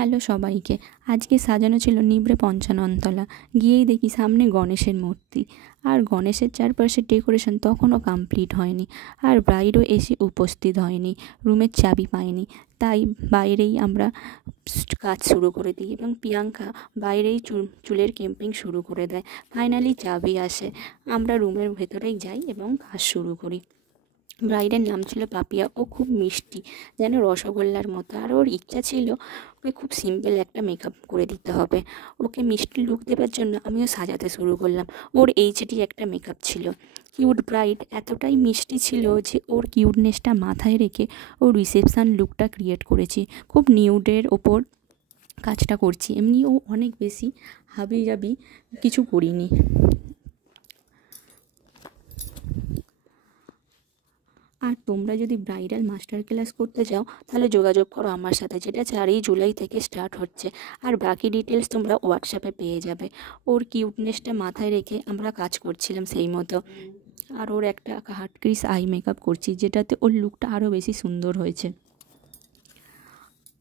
Hello সবাইকে। আজকে সাজানো ছিল নিবড়ে পঞ্চাননতলা। গিয়েই দেখি সামনে গণেশের মূর্তি, আর গণেশের চারপাশে ডেকোরেশন তখনও কমপ্লিট হয়নি, আর ব্রাইডও এসে উপস্থিত হয়নি, রুমের চাবি পায়নি। তাই বাইরেই আমরা কাজ শুরু করে দিই এবং প্রিয়াঙ্কা বাইরেই চুলের ক্যাম্পিং শুরু করে দেয়। ফাইনালি চাবি আসে, আমরা রুমের ভেতরেই যাই এবং কাজ শুরু করি। ব্রাইডের নাম ছিল পাপিয়া। ও খুব মিষ্টি, যেন রসগোল্লার মতো। আর ওর ইচ্ছা ছিল ওকে খুব সিম্পল একটা মেকআপ করে দিতে হবে। ওকে মিষ্টি লুক দেওয়ার জন্য আমিও সাজাতে শুরু করলাম। ওর এইচডি একটা মেকআপ ছিল। কিউট ব্রাইড এতটাই মিষ্টি ছিল যে ওর কিউটনেসটা মাথায় রেখে ওর রিসেপশান লুকটা ক্রিয়েট করেছি। খুব নিউডের ওপর কাজটা করছি, এমনি ও অনেক বেশি হাবিজাবি কিছু করিনি। আর তোমরা যদি ব্রাইডাল মাস্টার ক্লাস করতে চাও তাহলে যোগাযোগ করো আমার সাথে, যেটা 4ই জুলাই থেকে স্টার্ট হচ্ছে। আর বাকি ডিটেলস তোমরা হোয়াটসঅ্যাপে পেয়ে যাবে। ওর কিউটনেসটা মাথায় রেখে আমরা কাজ করছিলাম সেই মতো। আর ওর একটা হার্ট ক্রিস আই মেকআপ করছি, যেটাতে ওর লুকটা আরও বেশি সুন্দর হয়েছে।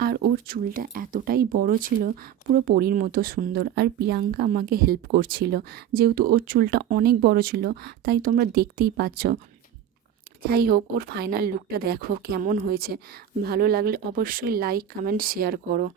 আর ওর চুলটা এতটাই বড় ছিল, পুরো পরীর মতো সুন্দর। আর প্রিয়াঙ্কা আমাকে হেল্প করছিল, যেহেতু ওর চুলটা অনেক বড় ছিল, তাই তোমরা দেখতেই পাচ্ছ। যাই হোক, ওর ফাইনাল লুকটা দেখো কেমন হয়েছে। ভালো লাগলে অবশ্যই লাইক, কমেন্ট, শেয়ার করো।